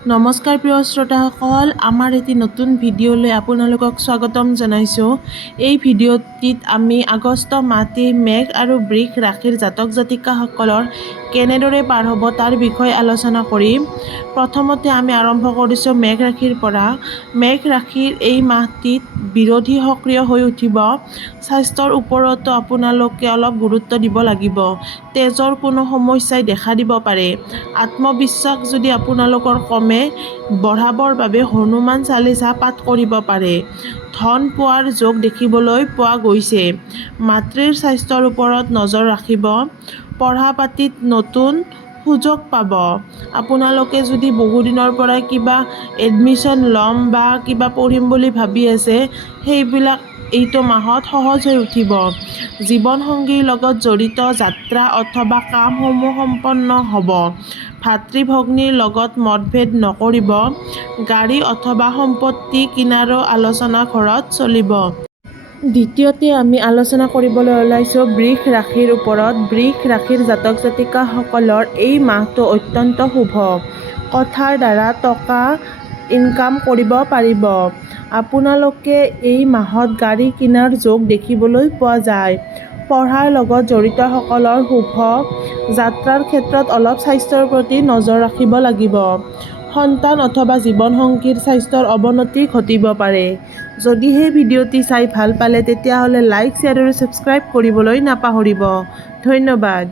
নমস্কাৰ প্ৰিয় শ্ৰোতাসকল, আমাৰ এটি নতুন ভিডিঅ'লৈ আপোনালোকক স্বাগতম জনাইছোঁ। এই ভিডিঅ'টিত আমি আগষ্ট মাহটি মেঘ আৰু বৃষ ৰাশিৰ জাতক জাতিকাসকলৰ কেনেদৰে পাৰ হ'ব তাৰ বিষয়ে আলোচনা কৰিম। প্ৰথমতে আমি আৰম্ভ কৰিছোঁ মেঘ ৰাশিৰ পৰা। মেঘ ৰাশিৰ এই মাহটিত বিৰোধী সক্ৰিয় হৈ উঠিব। স্বাস্থ্যৰ ওপৰতো আপোনালোকে অলপ গুৰুত্ব দিব লাগিব। তেজৰ কোনো সমস্যাই দেখা দিব পাৰে। আত্মবিশ্বাস যদি আপোনালোকৰ কমে, বঢ়াবৰ বাবে হনুমান চালিচা পাঠ কৰিব পাৰে। ধন পোৱাৰ যোগ দেখিবলৈ পোৱা গৈছে। মাতৃৰ স্বাস্থ্যৰ ওপৰত নজৰ ৰাখিব। পঢ়া পাতিত নতুন সুযোগ পাব। আপোনালোকে যদি বহুদিনৰ পৰা কিবা এডমিশ্যন ল'ম বা কিবা পঢ়িম বুলি ভাবি আছে, সেইবিলাক এইটো মাহত সহজ হৈ উঠিব। জীৱনসংগীৰ লগত জড়িত যাত্ৰা অথবা কামসমূহ সম্পন্ন হ'ব। ভাতৃ ভগ্নীৰ লগত মতভেদ নকৰিব। গাড়ী অথবা সম্পত্তি কিনাৰো আলোচনা ঘৰত চলিব। দ্বিতীয়তে আমি আলোচনা কৰিবলৈ ওলাইছোঁ বৃষ ৰাশিৰ ওপৰত। বৃষ ৰাশিৰ জাতক জাতিকাসকলৰ এই মাহটো অত্যন্ত শুভ। কথাৰ দ্বাৰা টকা ইনকাম কৰিব পাৰিব। আপোনালোকে এই মাহত গাড়ী কিনাৰ যোগ দেখিবলৈ পোৱা যায়। পঢ়াৰ লগত জড়িতসকলৰ শুভ যাত্ৰাৰ ক্ষেত্ৰত অলপ স্বাস্থ্যৰ প্ৰতি নজৰ ৰাখিব লাগিব। সন্তান অথবা জীৱনসংগীৰ স্বাস্থ্যৰ অৱনতি ঘটিব পাৰে। যদিহে ভিডিঅ'টি চাই ভাল পালে তেতিয়াহ'লে লাইক, শ্বেয়াৰ আৰু ছাবস্ক্ৰাইব কৰিবলৈ নাপাহৰিব। ধন্যবাদ।